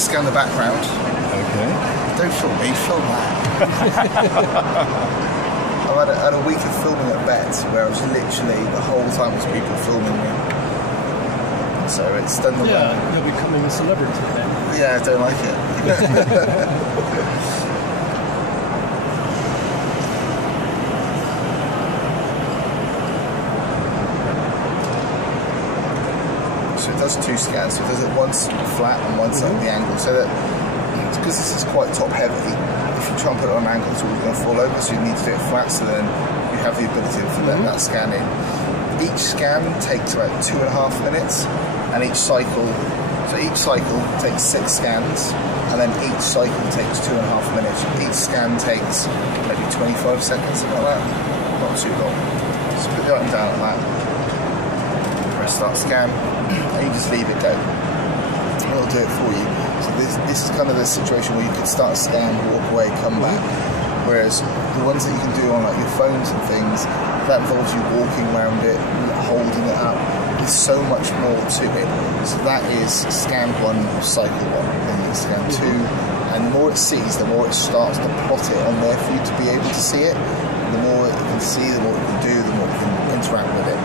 scan the background. Okay. Don't film me, film that. I've had a week of filming at Bet where I was literally, the whole time was people filming me. So it's done the Yeah, you're becoming a celebrity then. Yeah, I don't like it. So it does 2 scans, so it does it once flat and once at the angle, so that, because this is quite top heavy, if you try and put it on an angle it's always going to fall over, so you need to do it flat, so then you have the ability to let that scan in. Each scan takes about 2.5 minutes, and each cycle takes 6 scans, and then each cycle takes 2.5 minutes. Each scan takes maybe 25 seconds, something like that, not too long. Just put the item down like that, press start scan, and you just leave it go. It'll do it for you. So this is kind of the situation where you could start a scan, walk away, come back. Whereas the ones that you can do on like your phones and things, that involves you walking around it, holding it up. There's so much more to it. So that is scan 1, cycle 1, then you can scan 2, and the more it sees, the more it starts to plot it on there for you to be able to see it. The more it can see, the more it can do, the more it can interact with it.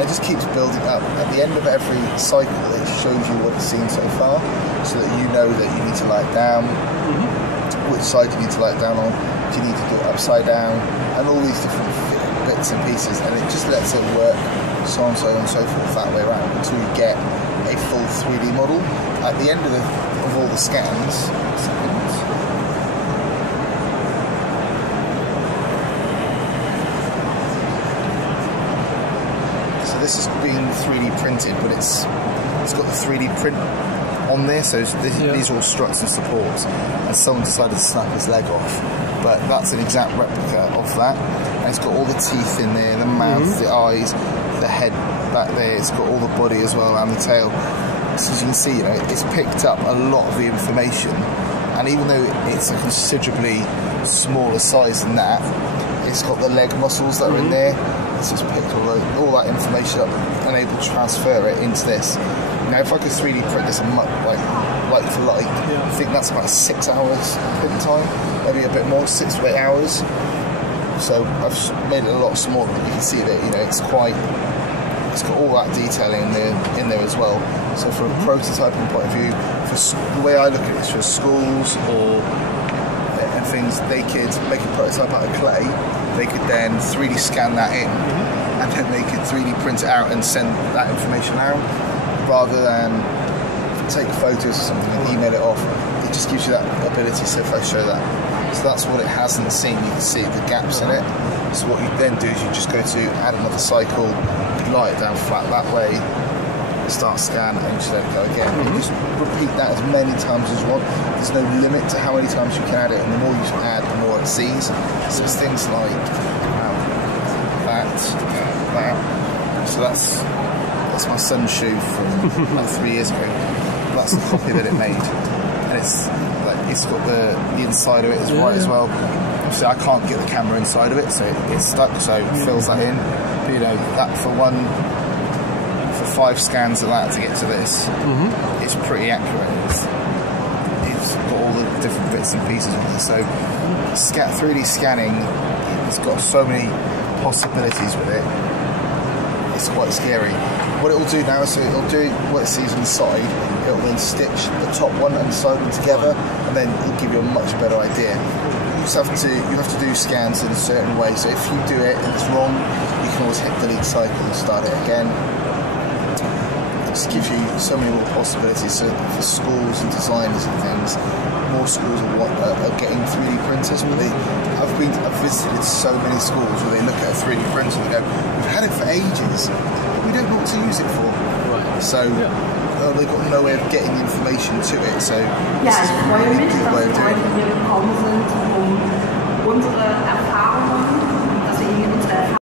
And it just keeps building up. At the end of every cycle, it shows you what it's seen so far, so that you know that you need to lie it down, which side you need to lie it down on, do you need to do it upside down, and all these different bits and pieces, and it just lets it work so on, so on and so forth that way around until you get a full 3D model. At the end of all the scans, this has been 3D printed, but it's got the 3D print on there, so these are all struts and supports, and someone decided to snap his leg off, but that's an exact replica of that, and it's got all the teeth in there, the mouth, the eyes, the head back there, it's got all the body as well, and the tail. So as you can see, you know, it's picked up a lot of the information, and even though it's a considerably smaller size than that, it's got the leg muscles that are in there. It's just picked all that information up and able to transfer it into this. Now, if I could 3D print this like for like, I think that's about 6 hours print time, maybe a bit more, 6 to 8 hours. So I've made it a lot smaller, but you can see that, you know, it's got all that detailing in there as well. So from a prototyping point of view, the way I look at it is for schools and things, they could make a prototype out of clay. They could then 3D scan that in, and then they could 3D print it out and send that information out, rather than take photos or something and email it off. It just gives you that ability. So if I show that, so that's what it hasn't seen. You can see the gaps in it. So what you then do is you just go to add another cycle, lie it down flat that way, start scan, and you just let it go again. You just repeat that as many times as you want. There's no limit to how many times you can add it, and the more you add, the more it sees. So it's things like that. So that's my son's shoe from like 3 years ago. That's the copy that it made, and it's got the inside of it is white as well. Obviously, I can't get the camera inside of it, so it's stuck. So it fills that in. But, you know, that for 5 scans of that to get to this, it's pretty accurate. It's got all the different bits and pieces on it. So 3D scanning, it's got so many possibilities with it. It's quite scary. What it will do now is it'll do what it sees on the side. It will then stitch the top one and the side one together, and then it'll give you a much better idea. You have to do scans in a certain way. So if you do it and it's wrong, you can always hit delete cycle and start it again. It just gives you so many more possibilities. So for schools and designers and things, more schools are getting 3D printers. But I've visited so many schools where they look at a 3D printer and they go, "We've had it for ages, but we don't know what to use it for." Right. So they've got no way of getting the information to it. So this is a really good way of doing it.